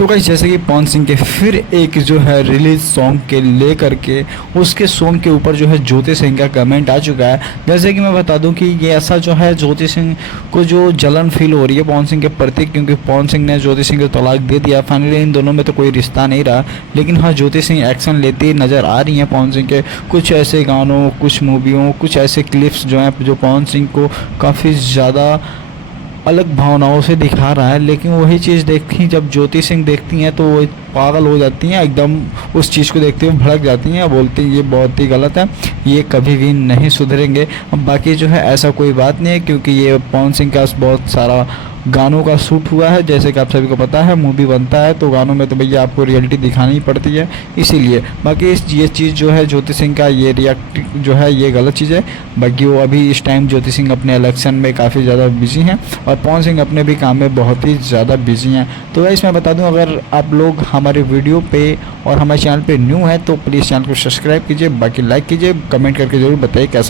तो गाइस जैसे कि पवन सिंह के फिर एक जो है रिलीज सॉन्ग के लेकर के उसके सॉन्ग के ऊपर जो है ज्योति सिंह का कमेंट आ चुका है। जैसे कि मैं बता दूं कि ये ऐसा जो है ज्योति सिंह को जो जलन फील हो रही है पवन सिंह के प्रति, क्योंकि पवन सिंह ने ज्योति सिंह को तलाक दे दिया। फाइनली इन दोनों में तो कोई रिश्ता नहीं रहा, लेकिन हाँ ज्योति सिंह एक्शन लेती नज़र आ रही हैं पवन सिंह के कुछ ऐसे गानों, कुछ मूवियों, कुछ ऐसे क्लिप्स जो हैं जो पवन सिंह को काफ़ी ज़्यादा अलग भावनाओं से दिखा रहा है। लेकिन वही चीज़ देखी जब ज्योति सिंह देखती हैं तो वो पागल हो जाती हैं, एकदम उस चीज़ को देखते हुए भड़क जाती हैं, बोलती हैं ये बहुत ही गलत है, ये कभी भी नहीं सुधरेंगे। अब बाकी जो है ऐसा कोई बात नहीं है, क्योंकि ये पवन सिंह का बहुत सारा गानों का शूट हुआ है। जैसे कि आप सभी को पता है मूवी बनता है तो गानों में तो भैया आपको रियलिटी दिखानी ही पड़ती है, इसीलिए। बाकी ये चीज़ जो है ज्योति सिंह का ये रिएक्ट जो है ये गलत चीज़ है। बाकी वो अभी इस टाइम ज्योति सिंह अपने इलेक्शन में काफ़ी ज़्यादा बिजी हैं और पवन सिंह अपने भी काम में बहुत ही ज़्यादा बिजी हैं। तो गाइस मैं बता दूं, अगर आप लोग हमारे वीडियो पे और हमारे चैनल पे न्यू है तो प्लीज़ चैनल को सब्सक्राइब कीजिए, बाकी लाइक कीजिए, कमेंट करके ज़रूर बताइए कैसा